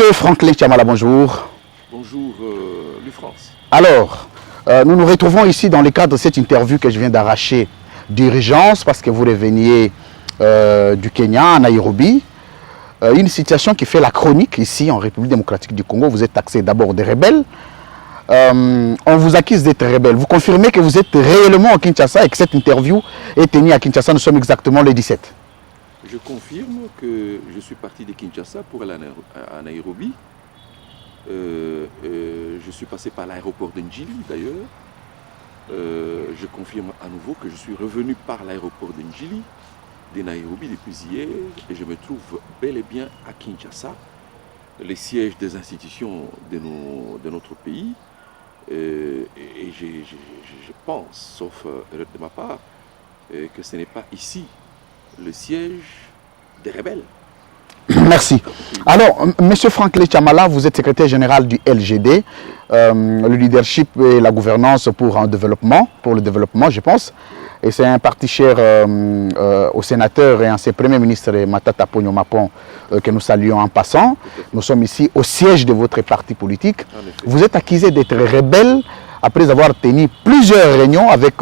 Monsieur Franklin Tchamala, bonjour. Bonjour, Louis-France. Alors, nous nous retrouvons ici dans le cadre de cette interview que je viens d'arracher d'urgence parce que vous reveniez du Kenya, à Nairobi. Une situation qui fait la chronique ici en République démocratique du Congo. Vous êtes taxé d'abord de rebelles. On vous accuse d'être rebelle. Vous confirmez que vous êtes réellement à Kinshasa et que cette interview est tenue à Kinshasa. Nous sommes exactement le 17. Je confirme que je suis parti de Kinshasa pour aller à Nairobi. Je suis passé par l'aéroport de Njili d'ailleurs. Je confirme à nouveau que je suis revenu par l'aéroport de Njili, de Nairobi depuis hier, et je me trouve bel et bien à Kinshasa, les sièges des institutions de notre pays. Et je pense, sauf erreur de ma part, que ce n'est pas ici le siège des rebelles. Merci. Alors, M. Franklin Tchamala, vous êtes secrétaire général du LGD, le leadership et la gouvernance pour le développement, je pense. Et c'est un parti cher au sénateur et à ancien premier ministre Matata Ponyo Mapon que nous saluons en passant. Nous sommes ici au siège de votre parti politique. Vous êtes accusé d'être rebelle après avoir tenu plusieurs réunions avec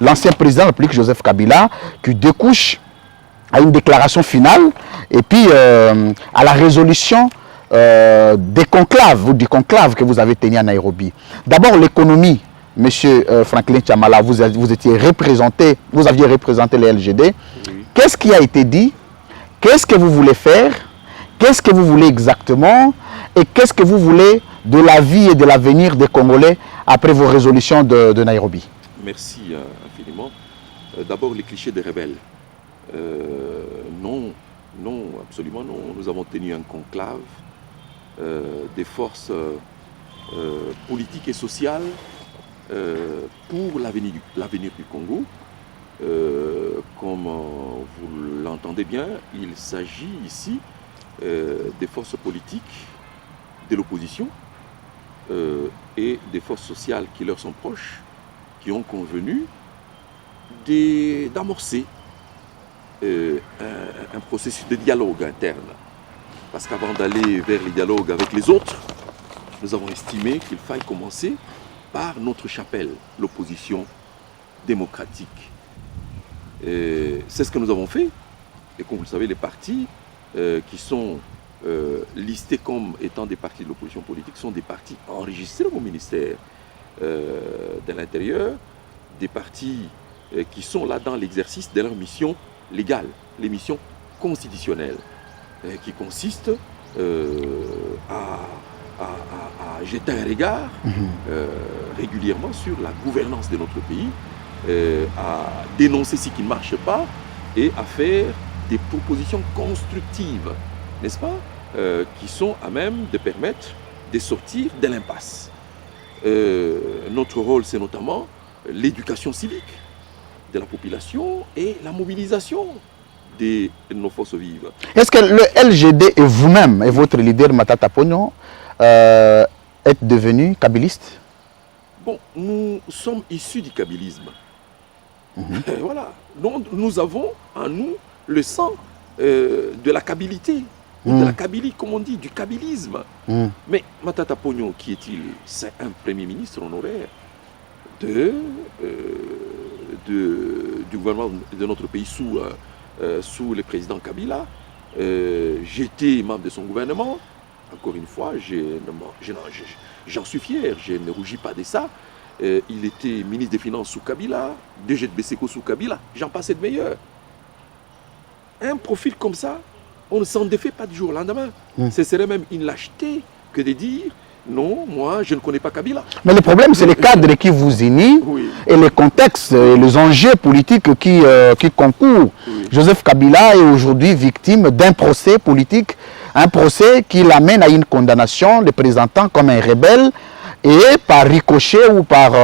l'ancien président de la République, Joseph Kabila, qui découche à une déclaration finale et puis à la résolution des conclaves ou du conclave que vous avez tenu à Nairobi. D'abord l'économie, Monsieur Franklin Tchamala, vous aviez représenté le LGD. Oui. Qu'est-ce qui a été dit? Qu'est-ce que vous voulez faire? Qu'est-ce que vous voulez exactement? Et qu'est-ce que vous voulez de la vie et de l'avenir des Congolais après vos résolutions de Nairobi? Merci infiniment. D'abord les clichés des rebelles. Non, absolument non. Nous avons tenu un conclave des forces politiques et sociales pour l'avenir du Congo. Comme vous l'entendez bien, il s'agit ici des forces politiques de l'opposition et des forces sociales qui leur sont proches, qui ont convenu d'amorcer un processus de dialogue interne. Parce qu'avant d'aller vers le dialogue avec les autres, nous avons estimé qu'il faille commencer par notre chapelle, l'opposition démocratique. C'est ce que nous avons fait. Et comme vous le savez, les partis qui sont listés comme étant des partis de l'opposition politique sont des partis enregistrés au ministère de l'Intérieur, des partis qui sont là dans l'exercice de leur mission légale, les missions constitutionnelles, qui consistent à jeter un regard régulièrement sur la gouvernance de notre pays, à dénoncer ce qui ne marche pas et à faire des propositions constructives, n'est-ce pas, qui sont à même de permettre de sortir de l'impasse. Notre rôle, c'est notamment l'éducation civique de la population et la mobilisation de nos forces vives. Est-ce que le LGD et vous-même et votre leader Matata Ponyo êtes devenu kabiliste? Bon, nous sommes issus du kabylisme. Voilà. Donc, nous avons en nous le sang de la kabilité, de la kabylie, comme on dit, du kabylisme. Mais Matata Ponyo, qui est-il? C'est un premier ministre honoraire du gouvernement de notre pays sous le président Kabila. J'étais membre de son gouvernement. Encore une fois, j'en suis fier, je ne rougis pas de ça. Il était ministre des Finances sous Kabila, DG de Beseko sous Kabila, j'en passais de meilleur. Un profil comme ça, on ne s'en défait pas du jour au lendemain. Ce serait même une lâcheté que de dire non, moi je ne connais pas Kabila. Mais le problème, c'est les cadres qui vous unissent et les contextes et les enjeux politiques qui concourent. Joseph Kabila est aujourd'hui victime d'un procès politique, un procès qui l'amène à une condamnation, le présentant comme un rebelle, et par ricochet ou par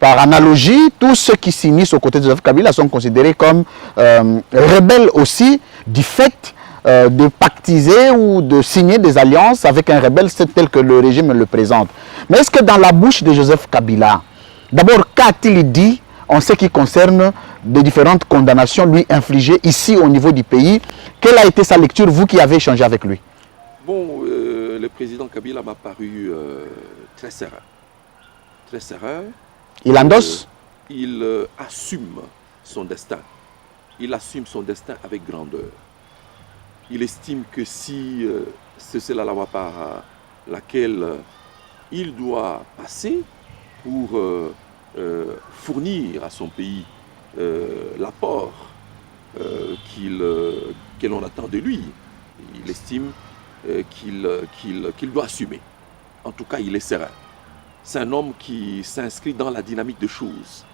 analogie, tous ceux qui s'unissent aux côtés de Joseph Kabila sont considérés comme rebelles aussi du fait de pactiser ou de signer des alliances avec un rebelle tel que le régime le présente. Mais est-ce que dans la bouche de Joseph Kabila, d'abord, qu'a-t-il dit en ce qui concerne les différentes condamnations lui infligées ici au niveau du pays? Quelle a été sa lecture, vous qui avez échangé avec lui? Bon, le président Kabila m'a paru très serein. Très serein. Il endosse Il assume son destin. Il assume son destin avec grandeur. Il estime que si c'est la voie par laquelle il doit passer pour fournir à son pays l'apport que l'on attend de lui, il estime qu'il doit assumer. En tout cas, il est serein. C'est un homme qui s'inscrit dans la dynamique des choses.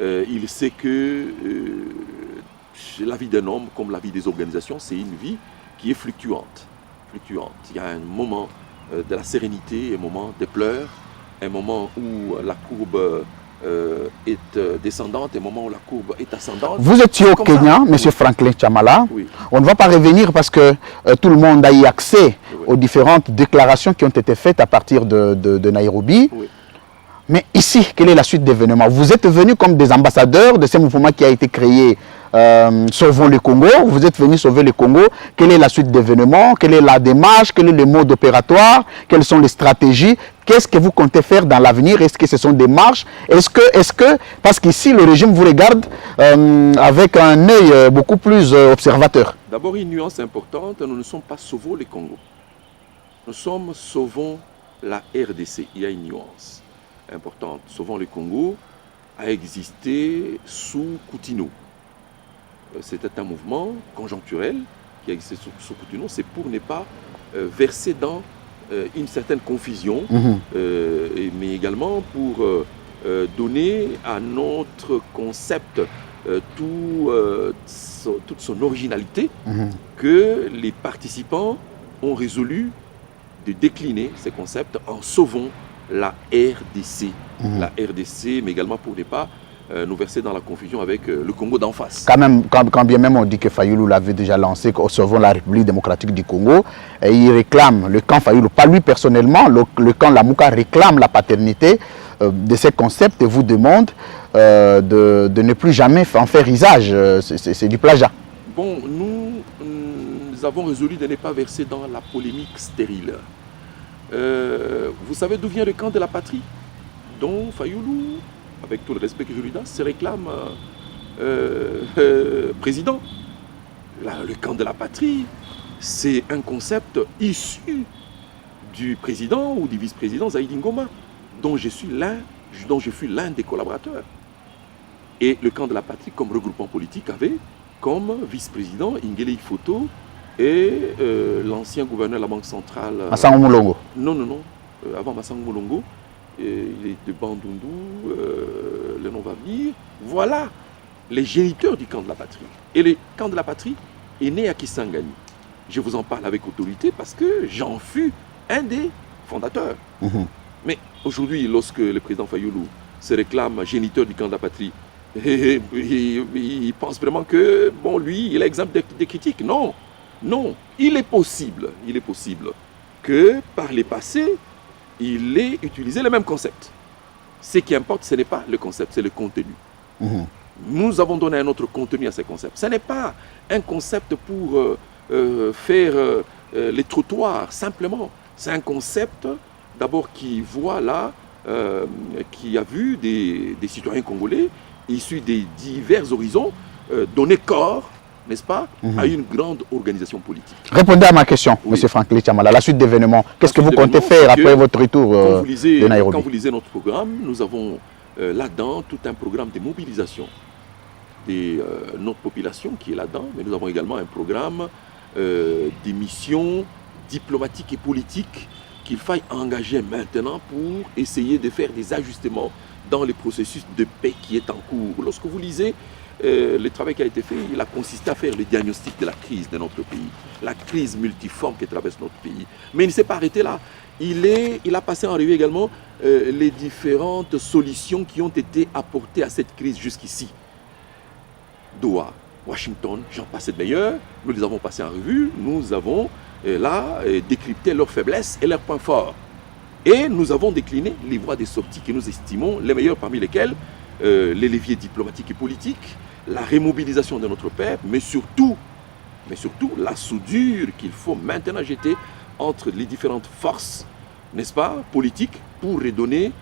Il sait que la vie d'un homme, comme la vie des organisations, c'est une vie qui est fluctuante. Il y a un moment de la sérénité, un moment des pleurs, un moment où la courbe est descendante, un moment où la courbe est ascendante. Vous étiez au Kenya, M. Franklin Chamala. Oui. On ne va pas revenir parce que tout le monde a eu accès aux différentes déclarations qui ont été faites à partir de Nairobi. Oui. Mais ici, quelle est la suite d'événements? Vous êtes venus comme des ambassadeurs de ce mouvement qui a été créé Sauvons le Congo. Vous êtes venus sauver le Congo. Quelle est la suite d'événements? Quelle est la démarche? Quel est le mode opératoire? Quelles sont les stratégies? Qu'est-ce que vous comptez faire dans l'avenir? Est-ce que ce sont des marches? Parce qu'ici, le régime vous regarde avec un œil beaucoup plus observateur. D'abord, une nuance importante, nous ne sommes pas Sauvons le Congo. Nous sommes Sauvons la RDC. Il y a une nuance importante. Sauvons le Congo a existé sous Coutinho. C'était un mouvement conjoncturel qui a existé sous Coutinho. C'est pour ne pas verser dans une certaine confusion, mais également pour donner à notre concept toute son originalité, que les participants ont résolu de décliner ces concepts en sauvant la RDC. La RDC, mais également pour ne pas nous verser dans la confusion avec le Congo d'en face. Quand bien même on dit que Fayulu l'avait déjà lancé, Sauvons la République démocratique du Congo, et il réclame, le camp Fayulu, pas lui personnellement, le camp Lamouka réclame la paternité de ces concepts et vous demande de ne plus jamais en faire usage. C'est du plagiat. Bon, nous avons résolu de ne pas verser dans la polémique stérile. Vous savez d'où vient le camp de la patrie, dont Fayulu, avec tout le respect que je lui donne, se réclame président. Le camp de la patrie, c'est un concept issu du président ou du vice-président Zaïdi Ngoma, dont je fus l'un des collaborateurs. Et le camp de la patrie, comme regroupement politique, avait comme vice-président Ingele Ifoto et l'ancien gouverneur de la Banque centrale. Massango Moulongo. Non. Avant Massango Moulongo. Il est de Bandundu, le nom va venir. Voilà les géniteurs du camp de la patrie. Et le camp de la patrie est né à Kisangani. Je vous en parle avec autorité parce que j'en fus un des fondateurs. Mais aujourd'hui, lorsque le président Fayulu se réclame géniteur du camp de la patrie, il pense vraiment que, bon, lui, il est exemple des critiques. Non, il est possible que par les passés, il ait utilisé le même concept. Ce qui importe, ce n'est pas le concept, c'est le contenu. Nous avons donné un autre contenu à ce concept. Ce n'est pas un concept pour faire les trottoirs, simplement. C'est un concept, d'abord, qui voit là, qui a vu des citoyens congolais issus des divers horizons donner corps, n'est-ce pas, à une grande organisation politique. Répondez à ma question, Oui. M. Franklin Chamala. La suite d'événements, qu'est-ce que vous comptez faire après votre retour de Nairobi? Quand vous lisez notre programme, nous avons là-dedans tout un programme de mobilisation de notre population qui est là-dedans, mais nous avons également un programme des missions diplomatiques et politiques qu'il faille engager maintenant pour essayer de faire des ajustements dans le processus de paix qui est en cours. Lorsque vous lisez le travail qui a été fait, il a consisté à faire le diagnostic de la crise de notre pays, la crise multiforme qui traverse notre pays. Mais il ne s'est pas arrêté là. Il a passé en revue également les différentes solutions qui ont été apportées à cette crise jusqu'ici. Doha, Washington, j'en passe de meilleurs, nous les avons passés en revue, nous avons décrypté leurs faiblesses et leurs points forts. Et nous avons décliné les voies de sortie que nous estimons les meilleures, parmi lesquelles les leviers diplomatiques et politiques, la remobilisation de notre peuple, mais surtout la soudure qu'il faut maintenant jeter entre les différentes forces, n'est-ce pas, politiques, pour redonner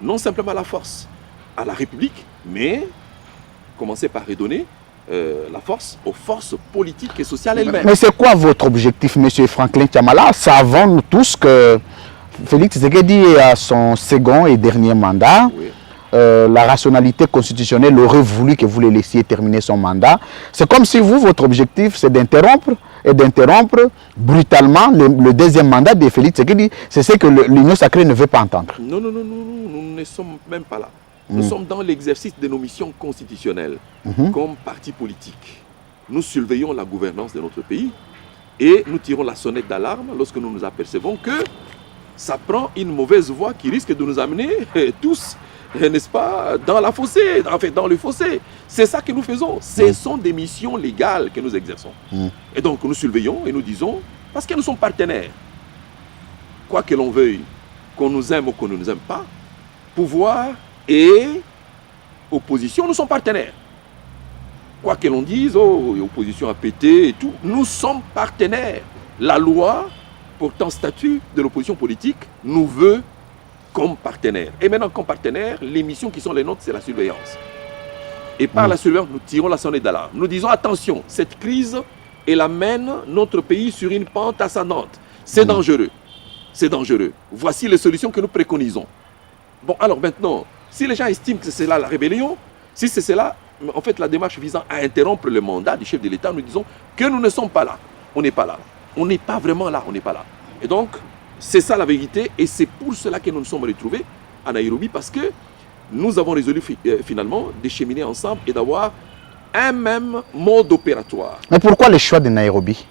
non simplement la force à la République, mais commencer par redonner la force aux forces politiques et sociales elles-mêmes. Mais c'est quoi votre objectif, M. Franklin Tiamala? Savons-nous tous que Félix Tshisekedi est à son second et dernier mandat. Oui. La rationalité constitutionnelle aurait voulu que vous le laissiez terminer son mandat. C'est comme si vous, votre objectif, c'est d'interrompre brutalement le deuxième mandat de Félix Tshisekedi. C'est ce que l'Union sacrée ne veut pas entendre. Non, nous ne sommes même pas là. Nous sommes dans l'exercice de nos missions constitutionnelles comme parti politique. Nous surveillons la gouvernance de notre pays et nous tirons la sonnette d'alarme lorsque nous nous apercevons que ça prend une mauvaise voie qui risque de nous amener tous, n'est-ce pas, dans la fossé, en fait, dans le fossé. C'est ça que nous faisons. Ce sont des missions légales que nous exerçons. Et donc nous surveillons et nous disons, parce que nous sommes partenaires, quoi que l'on veuille, qu'on nous aime ou qu'on ne nous aime pas, pouvoir et opposition, nous sommes partenaires. Quoi que l'on dise, oh, opposition a pété et tout, nous sommes partenaires. La loi portant statut de l'opposition politique nous veut comme partenaires. Et maintenant, comme partenaires, les missions qui sont les nôtres, c'est la surveillance. Et par la surveillance, nous tirons la sonnette d'alarme. Nous disons, attention, cette crise, elle amène notre pays sur une pente ascendante. C'est dangereux. C'est dangereux. Voici les solutions que nous préconisons. Bon, alors maintenant, si les gens estiment que c'est là la rébellion, si c'est cela, en fait, la démarche visant à interrompre le mandat du chef de l'État, nous disons que nous ne sommes pas là. On n'est pas là. On n'est pas vraiment là, on n'est pas là. Et donc, c'est ça la vérité, et c'est pour cela que nous nous sommes retrouvés à Nairobi, parce que nous avons résolu finalement de cheminer ensemble et d'avoir un même mode opératoire. Mais pourquoi le choix de Nairobi?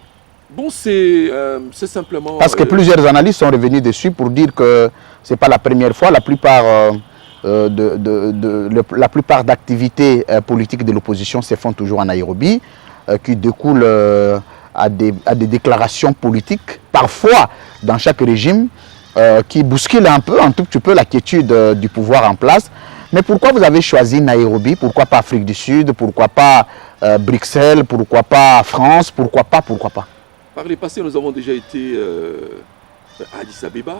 Bon, c'est simplement... Parce que plusieurs analystes sont revenus dessus pour dire que ce n'est pas la première fois. La plupart d'activités politiques de l'opposition se font toujours à Nairobi, qui découlent à des déclarations politiques, parfois dans chaque régime, qui bousculent un tout petit peu la quiétude du pouvoir en place. Mais pourquoi vous avez choisi Nairobi? Pourquoi pas Afrique du Sud? Pourquoi pas Bruxelles? Pourquoi pas France? Pourquoi pas? Par le passé, nous avons déjà été à Addis Abeba,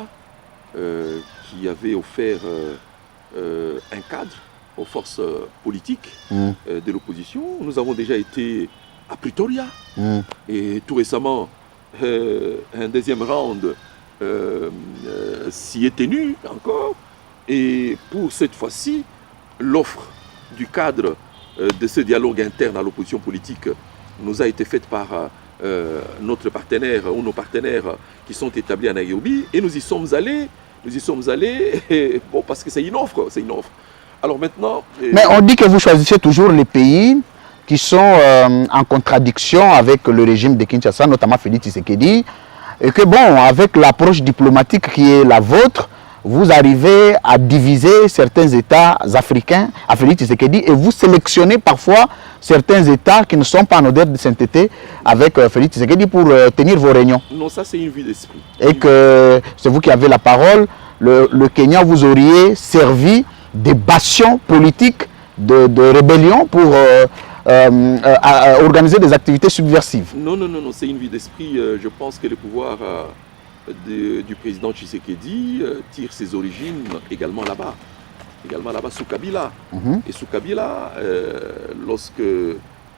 qui avait offert un cadre aux forces politiques de l'opposition. Nous avons déjà été à Pretoria. Et tout récemment, un deuxième round s'y est tenu encore. Et pour cette fois-ci, l'offre du cadre de ce dialogue interne à l'opposition politique nous a été faite par notre partenaire ou nos partenaires qui sont établis à Nairobi. Et nous y sommes allés. Bon, parce que c'est une offre. Alors maintenant... Mais on dit que vous choisissez toujours les pays qui sont en contradiction avec le régime de Kinshasa, notamment Félix Tshisekedi, et que bon, avec l'approche diplomatique qui est la vôtre, vous arrivez à diviser certains États africains à Félix Tshisekedi et vous sélectionnez parfois certains États qui ne sont pas en odeur de sainteté avec Félix Tshisekedi pour tenir vos réunions. Non, ça c'est une vue d'esprit. Et que c'est vous qui avez la parole, le Kenya, vous auriez servi des bastions politiques de rébellion pour organiser des activités subversives. Non, c'est une vue d'esprit. Je pense que le pouvoir du président Tshisekedi tire ses origines également là-bas, sous Kabila. Et sous Kabila, lorsque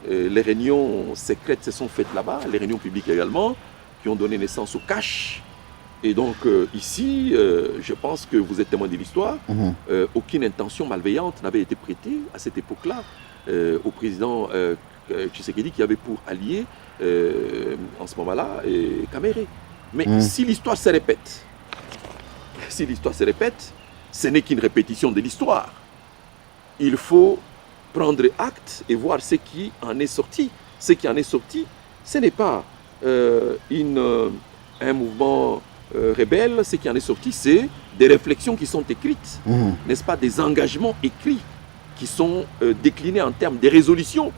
les réunions secrètes se sont faites là-bas, les réunions publiques également, qui ont donné naissance au cash. Et donc ici, je pense que vous êtes témoin de l'histoire, aucune intention malveillante n'avait été prêtée à cette époque-là au président Tshisekedi qui avait pour allié en ce moment-là Kamere. Mais si l'histoire se répète, ce n'est qu'une répétition de l'histoire. Il faut prendre acte et voir ce qui en est sorti. Ce qui en est sorti, ce n'est pas un mouvement rebelle. Ce qui en est sorti, c'est des réflexions qui sont écrites, n'est-ce pas, des engagements écrits qui sont déclinés en termes de résolutions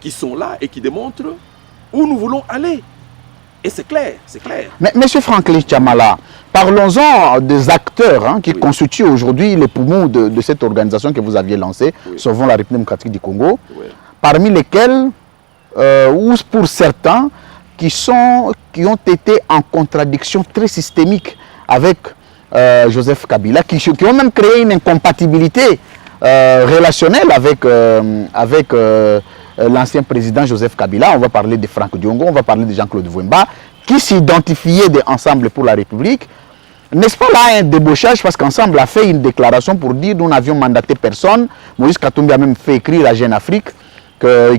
qui sont là et qui démontrent où nous voulons aller. Et c'est clair, c'est clair. Mais M. Franklin Tiamala, parlons-en des acteurs qui constituent aujourd'hui les poumons de cette organisation que vous aviez lancée, Sauvons la République démocratique du Congo, parmi lesquels, ou pour certains, qui ont été en contradiction très systémique avec Joseph Kabila, qui ont même créé une incompatibilité relationnelle avec l'ancien président Joseph Kabila. On va parler de Franck Diongo, on va parler de Jean-Claude Vouemba, qui s'identifiaient ensemble pour la République. N'est-ce pas là un débauchage, parce qu'Ensemble a fait une déclaration pour dire nous n'avions mandaté personne. Moïse Katumbi a même fait écrire à Jeune Afrique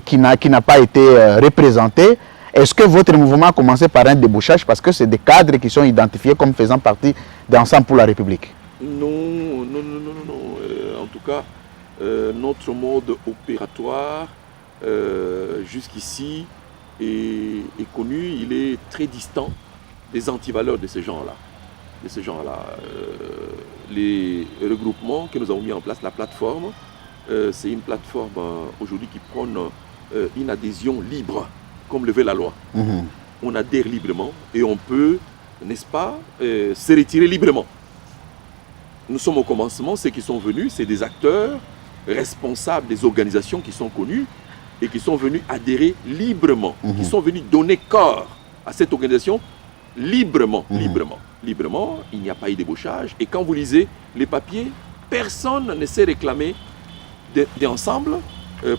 qui n'a pas été représenté. Est-ce que votre mouvement a commencé par un débauchage parce que c'est des cadres qui sont identifiés comme faisant partie d'Ensemble pour la République? Non. En tout cas, notre mode opératoire jusqu'ici est connu, il est très distant des antivaleurs de ces gens-là. Les regroupements que nous avons mis en place, la plateforme, c'est une plateforme aujourd'hui qui prône une adhésion libre, comme le veut la loi. On adhère librement et on peut, n'est-ce pas, se retirer librement. Nous sommes au commencement, ceux qui sont venus, c'est des acteurs responsables des organisations qui sont connues et qui sont venus adhérer librement, qui sont venus donner corps à cette organisation librement. Il n'y a pas eu débauchage. Et quand vous lisez les papiers, personne ne s'est réclamé d'ensemble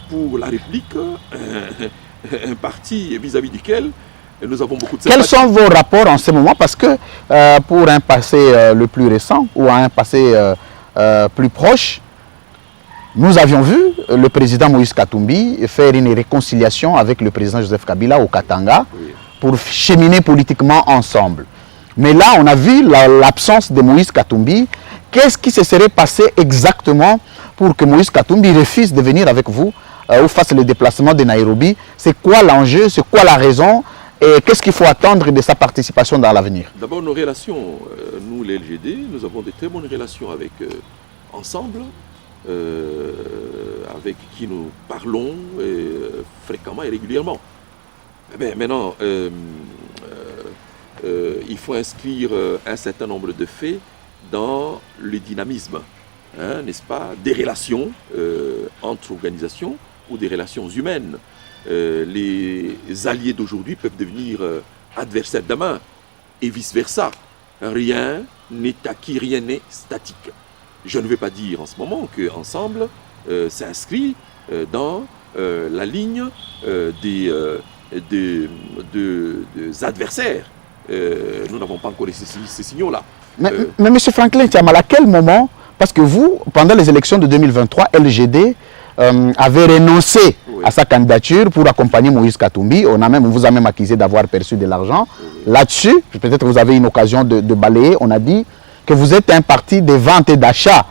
pour la République, un parti vis-à-vis duquel nous avons beaucoup de sympathie. Quels sont vos rapports en ce moment? Parce que pour un passé le plus récent ou un passé plus proche, nous avions vu le président Moïse Katumbi faire une réconciliation avec le président Joseph Kabila au Katanga pour cheminer politiquement ensemble. Mais là, on a vu l'absence de Moïse Katumbi. Qu'est-ce qui se serait passé exactement pour que Moïse Katumbi refuse de venir avec vous ou fasse le déplacement de Nairobi? C'est quoi l'enjeu? C'est quoi la raison? Et qu'est-ce qu'il faut attendre de sa participation dans l'avenir? D'abord, nos relations, nous les LGD, nous avons de très bonnes relations avec Ensemble, avec qui nous parlons fréquemment et régulièrement. Mais maintenant, il faut inscrire un certain nombre de faits dans le dynamisme, n'est-ce pas, des relations entre organisations ou des relations humaines. Les alliés d'aujourd'hui peuvent devenir adversaires demain et vice-versa. Rien n'est acquis, rien n'est statique. Je ne veux pas dire en ce moment qu'Ensemble s'inscrit dans la ligne des adversaires. Nous n'avons pas encore ces signaux-là. Mais M. Franklin Tiamala, à quel moment, parce que vous, pendant les élections de 2023, LGD avait renoncé à sa candidature pour accompagner Moïse Katumbi. On vous a même accusé d'avoir perçu de l'argent. Là-dessus, peut-être vous avez une occasion de balayer, on a dit que vous êtes un parti de vente et d'achat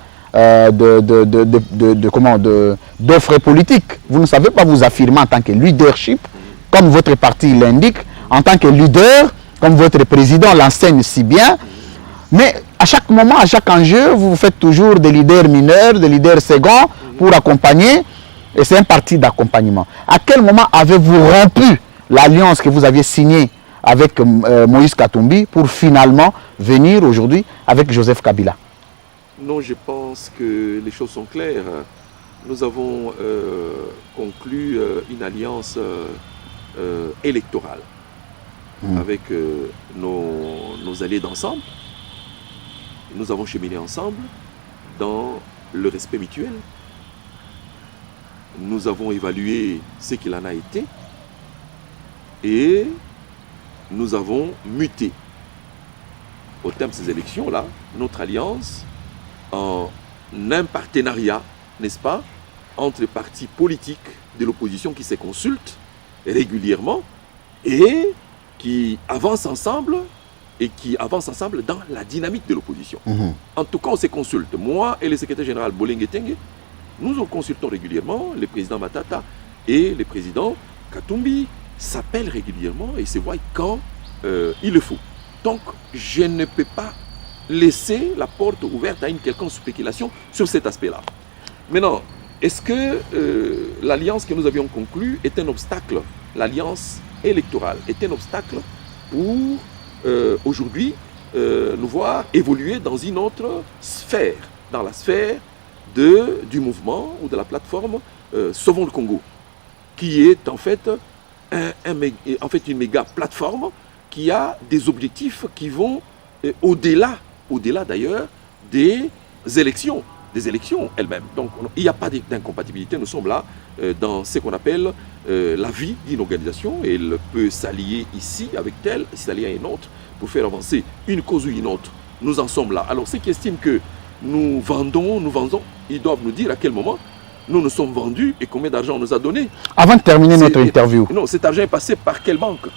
d'offres politiques. Vous ne savez pas vous affirmer en tant que leadership, comme votre parti l'indique, en tant que leader, comme votre président l'enseigne si bien. Mais à chaque moment, à chaque enjeu, vous faites toujours des leaders mineurs, des leaders seconds pour accompagner. Et c'est un parti d'accompagnement. À quel moment avez-vous rompu l'alliance que vous aviez signée avec Moïse Katumbi pour finalement venir aujourd'hui avec Joseph Kabila? Non, je pense que les choses sont claires. Nous avons conclu une alliance électorale avec nos alliés d'Ensemble. Nous avons cheminé ensemble dans le respect mutuel. Nous avons évalué ce qu'il en a été et nous avons muté au terme de ces élections-là notre alliance en un partenariat, n'est-ce pas, entre partis politiques de l'opposition qui se consultent régulièrement et qui avancent ensemble dans la dynamique de l'opposition. En tout cas, on se consulte. Moi et le secrétaire général Bolengue Tengue, nous nous consultons régulièrement. Le président Matata et le président Katumbi s'appellent régulièrement et se voient quand il le faut. Donc, je ne peux pas laisser la porte ouverte à une quelconque spéculation sur cet aspect-là. Maintenant, est-ce que l'alliance que nous avions conclue est un obstacle? L'alliance électorale est un obstacle pour aujourd'hui nous voir évoluer dans une autre sphère, dans la sphère du mouvement ou de la plateforme Sauvons le Congo, qui est en fait en fait une méga plateforme qui a des objectifs qui vont au-delà d'ailleurs des élections elles-mêmes. Donc il n'y a pas d'incompatibilité, nous sommes là dans ce qu'on appelle la vie d'une organisation, et elle peut s'allier ici avec telle, s'allier à une autre pour faire avancer une cause ou une autre. Nous en sommes là. Alors ceux qui estiment que nous vendons, ils doivent nous dire à quel moment nous sommes vendus et combien d'argent on nous a donné. Avant de terminer notre interview. Non, cet argent est passé par quelle banque?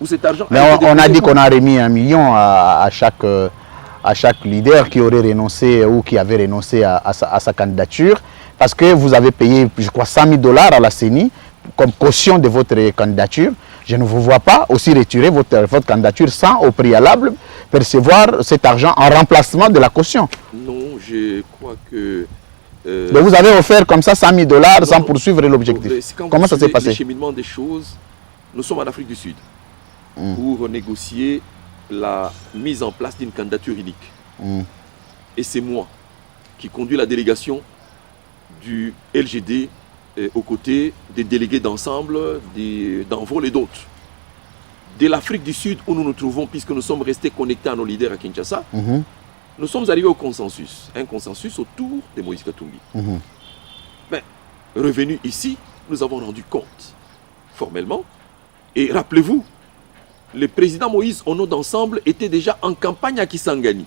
Ou cet argent Mais on a dit qu'on a remis 1 million à chaque leader qui aurait renoncé ou qui avait renoncé à sa candidature, parce que vous avez payé, je crois, 100 000 $ à la CENI comme caution de votre candidature. Je ne vous vois pas aussi retirer votre candidature sans au préalable percevoir cet argent en remplacement de la caution. Non, je crois que... Donc vous avez offert comme ça 100 000 $ sans poursuivre l'objectif. Comment ça s'est passé? Le cheminement des choses, nous sommes en Afrique du Sud pour négocier la mise en place d'une candidature unique. Et c'est moi qui conduis la délégation du LGD aux côtés des délégués d'ensemble, d'Envol et d'autres. De l'Afrique du Sud où nous nous trouvons, puisque nous sommes restés connectés à nos leaders à Kinshasa, nous sommes arrivés au consensus, un consensus autour de Moïse Katumbi. Mais revenus ici, nous avons rendu compte formellement, et rappelez-vous, le président Moïse, au nom d'ensemble, était déjà en campagne à Kisangani.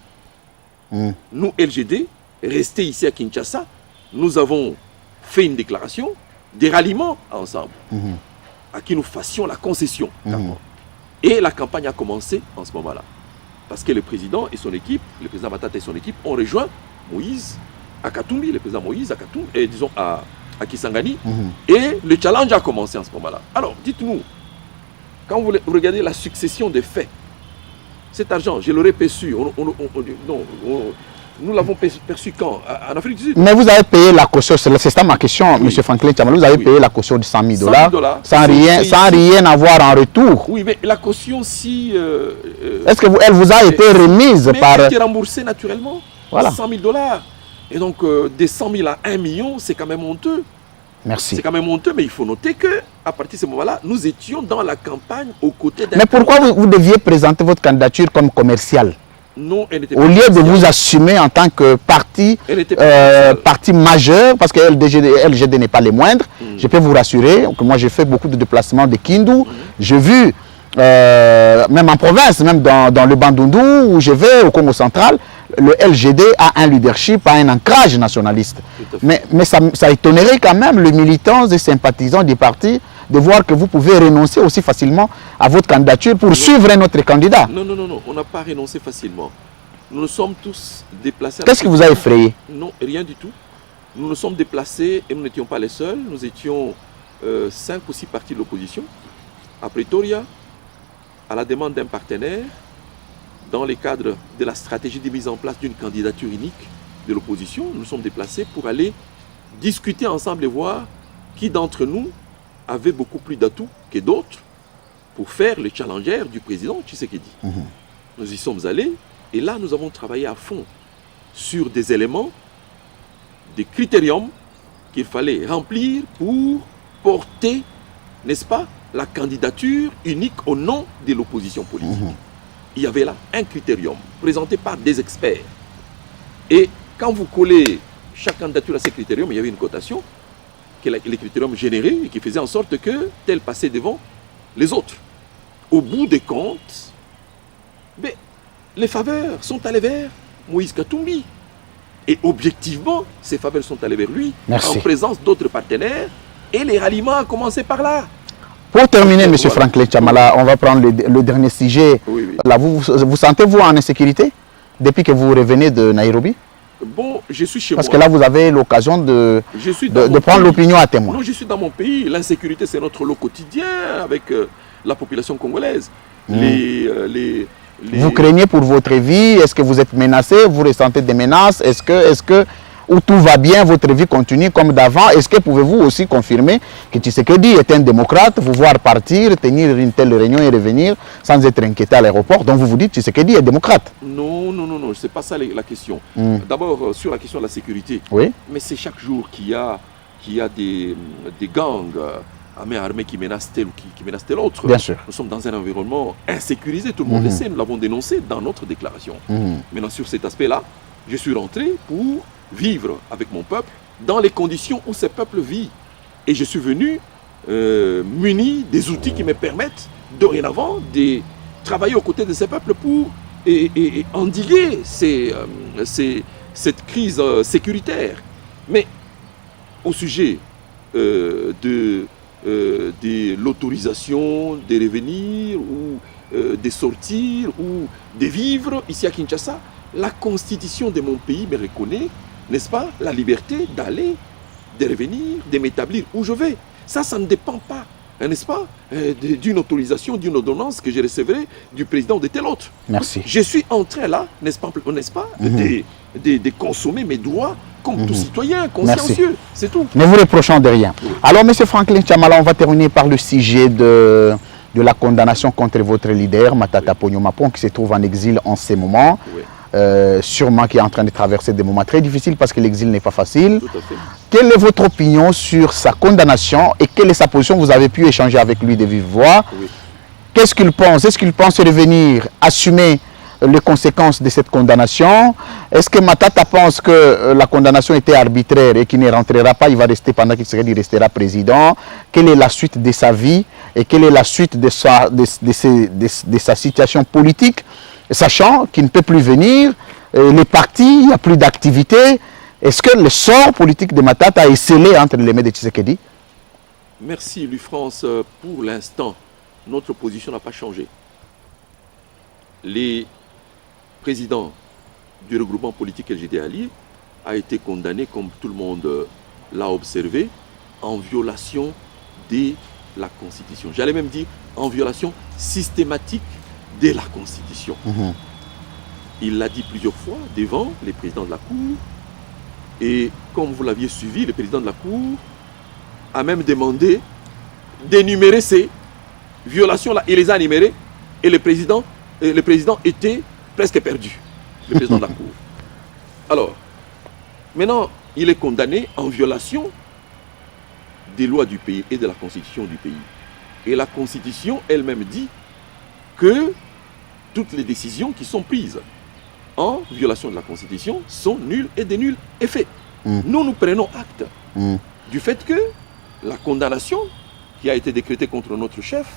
Nous, LGD, restés ici à Kinshasa, nous avons fait une déclaration des ralliements ensemble, à qui nous fassions la concession. Et la campagne a commencé en ce moment-là. Parce que le président et son équipe, le président Matata et son équipe, ont rejoint Moïse à Katumbi, le président Moïse à Katumbi, et disons à Kisangani. Et le challenge a commencé en ce moment-là. Alors, dites-nous, quand vous regardez la succession des faits, cet argent, je l'aurais perçu, nous l'avons perçu quand? En Afrique du Sud. Mais vous avez payé la caution, c'est ça ma question, M. Franklin Tchamalou, vous avez payé la caution de 100 000 $ sans rien avoir en retour. Oui, mais la caution, si... est-ce qu'elle vous a été remise par... Elle a été remboursée naturellement, voilà. 100 000 $. Et donc, des 100 000 à 1 million, c'est quand même honteux. Merci. C'est quand même honteux, mais il faut noter qu'à partir de ce moment-là, nous étions dans la campagne aux côtés d'un... Mais pourquoi vous deviez présenter votre candidature comme commerciale? Non, elle n'était pas au lieu de vous assumer en tant que parti majeur, parce que LGD n'est pas les moindres, je peux vous rassurer que moi j'ai fait beaucoup de déplacements de Kindu, j'ai vu, même en province, même dans le Bandundu, où je vais au Congo central, le LGD a un leadership, a un ancrage nationaliste. Mais ça étonnerait quand même les militants et sympathisants du parti de voir que vous pouvez renoncer aussi facilement à votre candidature pour suivre un autre candidat. Non, on n'a pas renoncé facilement. Nous nous sommes tous déplacés... Qu'est-ce qui vous a effrayé? Non, rien du tout. Nous nous sommes déplacés et nous n'étions pas les seuls. Nous étions 5 ou 6 partis de l'opposition à Pretoria, à la demande d'un partenaire, dans le cadre de la stratégie de mise en place d'une candidature unique de l'opposition. Nous nous sommes déplacés pour aller discuter ensemble et voir qui d'entre nous avait beaucoup plus d'atouts que d'autres pour faire le challenger du président Tshisekedi. Nous y sommes allés et là nous avons travaillé à fond sur des éléments, des critériums qu'il fallait remplir pour porter, n'est-ce pas, la candidature unique au nom de l'opposition politique. Il y avait là un critérium présenté par des experts. Et quand vous collez chaque candidature à ces critériums, il y avait une cotation, les critériums générés et qui faisaient en sorte que tel passait devant les autres. Au bout des comptes, les faveurs sont allées vers Moïse Katumbi. Et objectivement, ces faveurs sont allées vers lui. Merci. En présence d'autres partenaires. Et les ralliements ont commencé par là. Pour terminer, M. Franklin Tchamala, on va prendre le dernier sujet. Oui. Là, vous sentez-vous en insécurité depuis que vous revenez de Nairobi? Bon, je suis chez moi. Parce que là, vous avez l'occasion de prendre l'opinion à témoin. Non, je suis dans mon pays. L'insécurité, c'est notre lot quotidien avec la population congolaise. Vous craignez pour votre vie? Est-ce que vous êtes menacé? Vous ressentez des menaces? Est-ce que où tout va bien, votre vie continue comme d'avant? Est-ce que pouvez-vous aussi confirmer que Tshisekedi est un démocrate, vous voir partir, tenir une telle réunion et revenir sans être inquiété à l'aéroport? Donc vous vous dites Tshisekedi est démocrate? Non, c'est pas ça la question. D'abord, sur la question de la sécurité, oui. Mais c'est chaque jour qu'il y a des gangs à main armée qui menace tel ou qui menace tel autre. Bien sûr. Nous sommes dans un environnement insécurisé, tout le monde le sait, nous l'avons dénoncé dans notre déclaration. Maintenant, sur cet aspect-là, je suis rentré pour vivre avec mon peuple dans les conditions où ce peuple vit. Et je suis venu muni des outils qui me permettent dorénavant de travailler aux côtés de ces peuples pour endiguer cette crise sécuritaire. Mais au sujet de l'autorisation de revenir ou de sortir ou de vivre ici à Kinshasa, la constitution de mon pays me reconnaît, n'est-ce pas, la liberté d'aller, de revenir, de m'établir où je vais. Ça ne dépend pas, n'est-ce pas, d'une autorisation, d'une ordonnance que je recevrai du président de tel autre. Merci. Je suis en train là, n'est-ce pas, de consommer mes droits comme tout citoyen consciencieux. C'est tout. Ne vous reprochons de rien. Alors, M. Franklin Tchamala, on va terminer par le sujet de la condamnation contre votre leader, Matata Ponyo Mapon, qui se trouve en exil en ces moments. Oui. Sûrement qui est en train de traverser des moments très difficiles parce que l'exil n'est pas facile. Tout à fait. Quelle est votre opinion sur sa condamnation et quelle est sa position? Vous avez pu échanger avec lui de vive voix. Oui. Qu'est-ce qu'il pense? Est-ce qu'il pense revenir assumer les conséquences de cette condamnation? Est-ce que Matata pense que la condamnation était arbitraire et qu'il ne rentrera pas, il va rester pendant qu'il restera président? Quelle est la suite de sa vie et quelle est la suite de sa situation politique? Sachant qu'il ne peut plus venir, les partis, il n'y a plus d'activité. Est-ce que le sort politique de Matata est scellé entre les mains de Tshisekedi? Merci, Louis-France. Pour l'instant, notre position n'a pas changé. Les présidents du regroupement politique LGD allié a été condamné, comme tout le monde l'a observé, en violation de la Constitution. J'allais même dire en violation systématique de la Constitution. Il l'a dit plusieurs fois devant les présidents de la Cour. Et comme vous l'aviez suivi, le président de la Cour a même demandé d'énumérer ces violations-là. Il les a énumérées et le président était presque perdu, le président de la Cour. Alors, maintenant, il est condamné en violation des lois du pays et de la Constitution du pays. Et la Constitution elle-même dit que toutes les décisions qui sont prises en violation de la Constitution sont nulles et de nul effet. Nous prenons acte du fait que la condamnation qui a été décrétée contre notre chef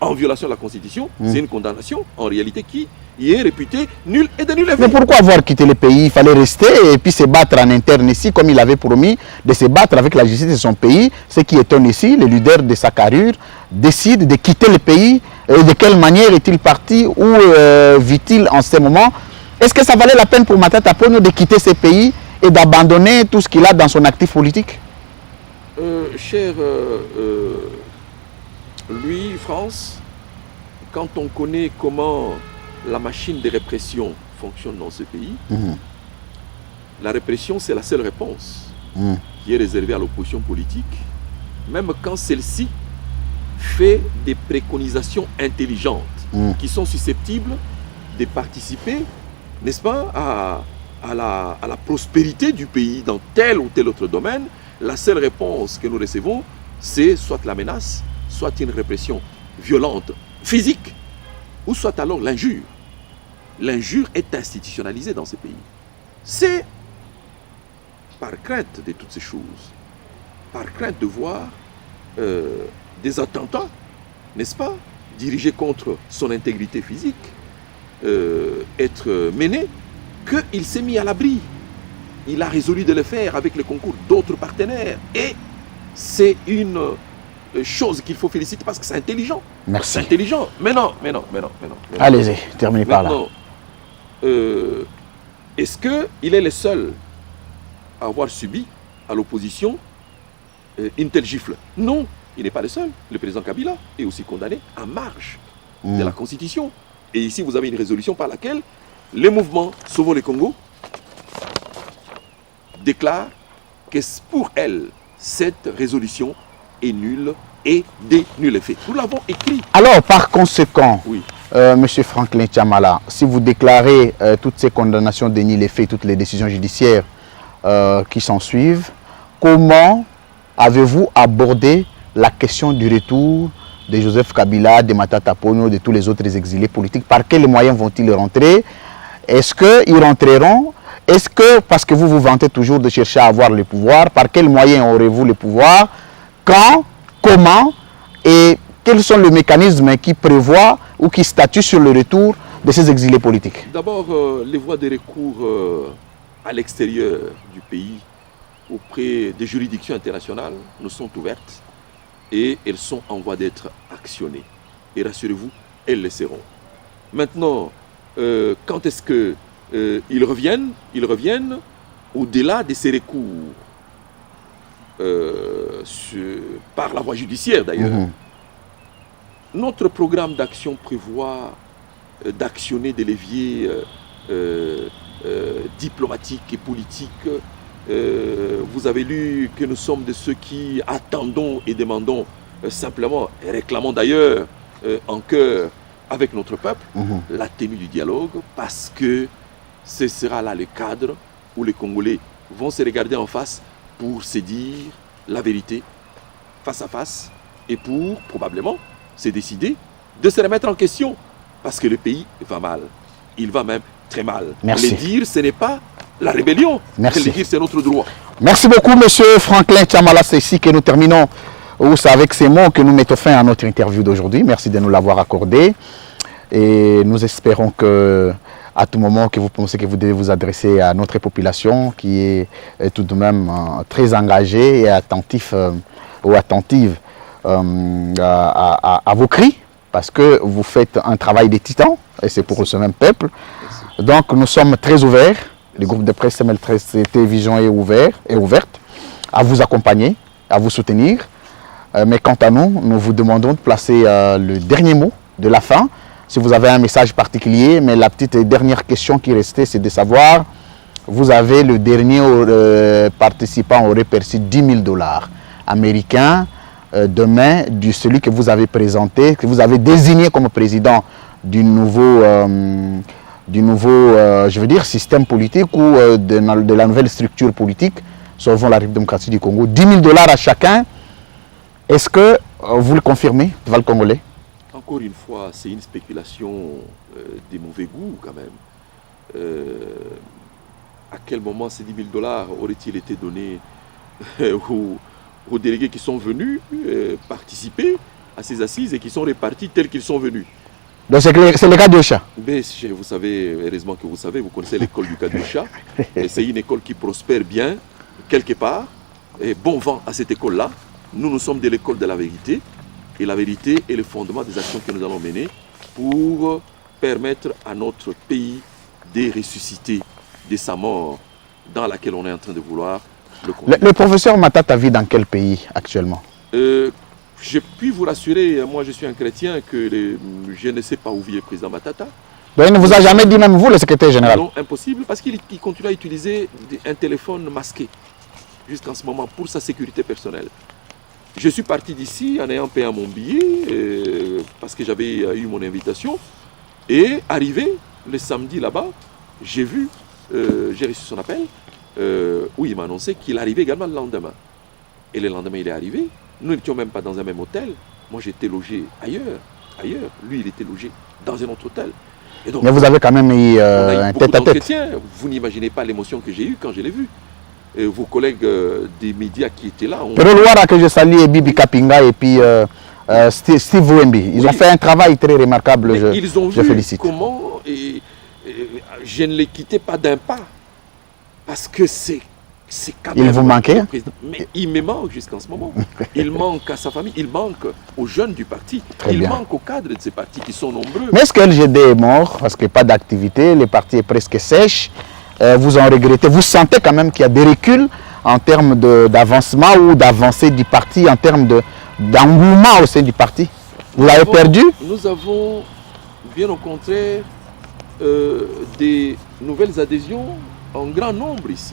en violation de la Constitution, c'est une condamnation en réalité qui est réputée nulle et de nul effet. Mais pourquoi avoir quitté le pays? Il fallait rester et puis se battre en interne ici, comme il avait promis de se battre avec la justice de son pays. Ce qui étonne ici, le leader de sa carrure décide de quitter le pays. Et de quelle manière est-il parti? Où vit-il en ce moment? Est-ce que ça valait la peine pour Matata Ponyo de quitter ce pays et d'abandonner tout ce qu'il a dans son actif politique? Cher Louis, France, quand on connaît comment la machine de répression fonctionne dans ce pays, la répression, c'est la seule réponse qui est réservée à l'opposition politique, même quand celle-ci fait des préconisations intelligentes qui sont susceptibles de participer, n'est-ce pas, à la prospérité du pays dans tel ou tel autre domaine. La seule réponse que nous recevons, c'est soit la menace, soit une répression violente, physique, ou soit alors l'injure. L'injure est institutionnalisée dans ce pays. C'est par crainte de toutes ces choses, par crainte de voir des attentats, n'est-ce pas, dirigés contre son intégrité physique, être menés, qu'il s'est mis à l'abri. Il a résolu de le faire avec le concours d'autres partenaires. Et c'est une chose qu'il faut féliciter parce que c'est intelligent. Merci. C'est intelligent. Mais non. Allez-y, terminez par là. Est-ce qu'il est le seul à avoir subi à l'opposition une telle gifle? Non, il n'est pas le seul. Le président Kabila est aussi condamné à marge de la Constitution. Et ici, vous avez une résolution par laquelle le mouvement Sauvons le Congo déclare que pour elle, cette résolution est nulle et de nul effet. Nous l'avons écrit. Alors, par conséquent, oui. Monsieur Franklin Tchamala, si vous déclarez toutes ces condamnations de nul effet, toutes les décisions judiciaires qui s'en suivent, comment avez-vous abordé la question du retour de Joseph Kabila, de Matata Ponyo, de tous les autres exilés politiques? Par quels moyens vont-ils rentrer? Est-ce qu'ils rentreront? Est-ce que, parce que vous vous vantez toujours de chercher à avoir le pouvoir, par quels moyens aurez-vous le pouvoir? Quand? Comment? Et quels sont les mécanismes qui prévoient ou qui statuent sur le retour de ces exilés politiques? D'abord, les voies de recours à l'extérieur du pays auprès des juridictions internationales nous sont ouvertes et elles sont en voie d'être actionnées. Et rassurez-vous, elles le seront. Maintenant, quand est-ce qu'ils reviennent? Ils reviennent au-delà de ces recours, par la voie judiciaire d'ailleurs. Notre programme d'action prévoit d'actionner des leviers diplomatiques et politiques. Vous avez lu que nous sommes de ceux qui attendons et demandons simplement, et réclamons d'ailleurs en cœur avec notre peuple, la tenue du dialogue, parce que ce sera là le cadre où les Congolais vont se regarder en face pour se dire la vérité face à face et pour probablement se décider de se remettre en question, parce que le pays va mal. Il va même très mal. Merci. Le dire, ce n'est pas la rébellion. Merci. Le dire, c'est notre droit. Merci beaucoup, monsieur Franklin Tchamala. C'est ici que nous terminons. C'est avec ces mots que nous mettons fin à notre interview d'aujourd'hui. Merci de nous l'avoir accordé. Et nous espérons que, à tout moment que vous pensez que vous devez vous adresser à notre population, qui est tout de même très engagée et attentive à vos cris, parce que vous faites un travail de titan, et c'est pour ce même peuple. Donc nous sommes très ouverts, le groupe de presse ML13 Télévision est ouverte à vous accompagner, à vous soutenir. Mais quant à nous, nous vous demandons de placer le dernier mot de la fin. Si vous avez un message particulier, mais la petite dernière question qui restait, c'est de savoir, vous avez le dernier participant aurait perçu 10 000 $ américains demain, de celui que vous avez présenté, que vous avez désigné comme président du nouveau, je veux dire, système politique ou de la nouvelle structure politique, sauvons la République démocratique du Congo. 10 000 $ à chacun. Est-ce que vous le confirmez, Val Congolais? Encore une fois, c'est une spéculation de mauvais goût quand même. À quel moment ces 10 000 $ auraient-ils été donnés aux délégués qui sont venus participer à ces assises et qui sont répartis tels qu'ils sont venus? Donc c'est le cas du chat. Vous savez, heureusement que vous savez, vous connaissez l'école du Kadoucha. C'est une école qui prospère bien, quelque part. Et bon vent à cette école-là. Nous sommes de l'école de la vérité. Et la vérité est le fondement des actions que nous allons mener pour permettre à notre pays de ressusciter de sa mort dans laquelle on est en train de vouloir le conduire. Le professeur Matata vit dans quel pays actuellement? Je puis vous rassurer, moi je suis un chrétien, que je ne sais pas où vit le président Matata. Donc il ne vous a jamais dit, même vous, le secrétaire général? Non, impossible, parce qu'il continue à utiliser un téléphone masqué jusqu'en ce moment pour sa sécurité personnelle. Je suis parti d'ici en ayant payé mon billet parce que j'avais eu mon invitation. Et arrivé le samedi là-bas, j'ai reçu son appel où il m'a annoncé qu'il arrivait également le lendemain. Et le lendemain, il est arrivé. Nous n'étions même pas dans un même hôtel. Moi, j'étais logé ailleurs. Lui, il était logé dans un autre hôtel. Et donc, mais vous avez quand même eu un tête-à-tête. Vous n'imaginez pas l'émotion que j'ai eue quand je l'ai vu. Et vos collègues des médias qui étaient là ont... Pero Loara, que je salue, et Bibi Kapinga et puis Steve Wemby. Ils ont fait un travail très remarquable, ils ont vu félicite. Comment je ne les quittais pas d'un pas. Parce que c'est quand même... Il vous manquait? Mais il me manque jusqu'en ce moment. Il manque à sa famille, il manque aux jeunes du parti. Très il bien. manque aux cadres de ces partis qui sont nombreux. Mais est-ce que LGD est mort parce qu'il n'y a pas d'activité, le parti est presque sèche? Vous en regrettez? Vous sentez quand même qu'il y a des reculs en termes d'avancement ou d'avancée du parti, en termes d'engouement au sein du parti? Vous l'avez perdu? Nous avons, bien au contraire, des nouvelles adhésions en grand nombre ici.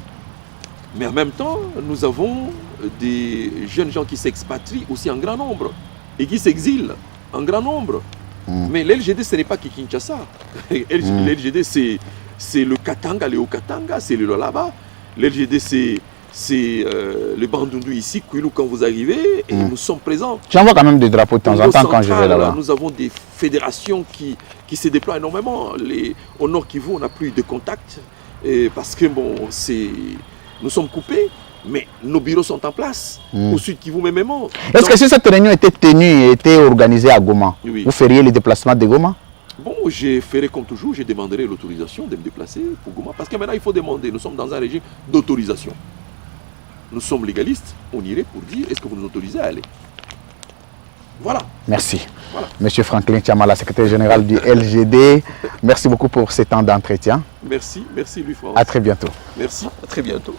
Mais en même temps, nous avons des jeunes gens qui s'expatrient aussi en grand nombre et qui s'exilent en grand nombre. Mais l'LGD, ce n'est pas que Kinshasa. L'LGD, c'est le Katanga, le Haut-Katanga, c'est le Lolaba. L'LGD, c'est c'est le Bandundu ici, Kouilou, quand vous arrivez, et nous sommes présents. J'envoie quand même des drapeaux de temps en temps quand je vais là-bas. Nous avons des fédérations qui se déploient énormément. Au Nord Kivu, on n'a plus de contact, parce que bon, nous sommes coupés. Mais nos bureaux sont en place, au Sud Kivu même. Est-ce que si cette réunion était tenue et était organisée à Goma, oui, vous feriez le déplacement de Goma? Bon, je ferai comme toujours, je demanderai l'autorisation de me déplacer pour Goma. Parce que maintenant, il faut demander, nous sommes dans un régime d'autorisation. Nous sommes légalistes, on irait pour dire, est-ce que vous nous autorisez à aller? Voilà. Merci. Voilà. Monsieur Franklin Tchamala, secrétaire général du LGD, merci beaucoup pour ces temps d'entretien. Merci, merci Louis-France. À très bientôt. Merci, à très bientôt.